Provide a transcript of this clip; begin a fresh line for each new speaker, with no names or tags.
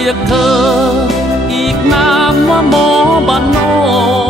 รียกเธอ อีกนามว่าหมอบ้านนอก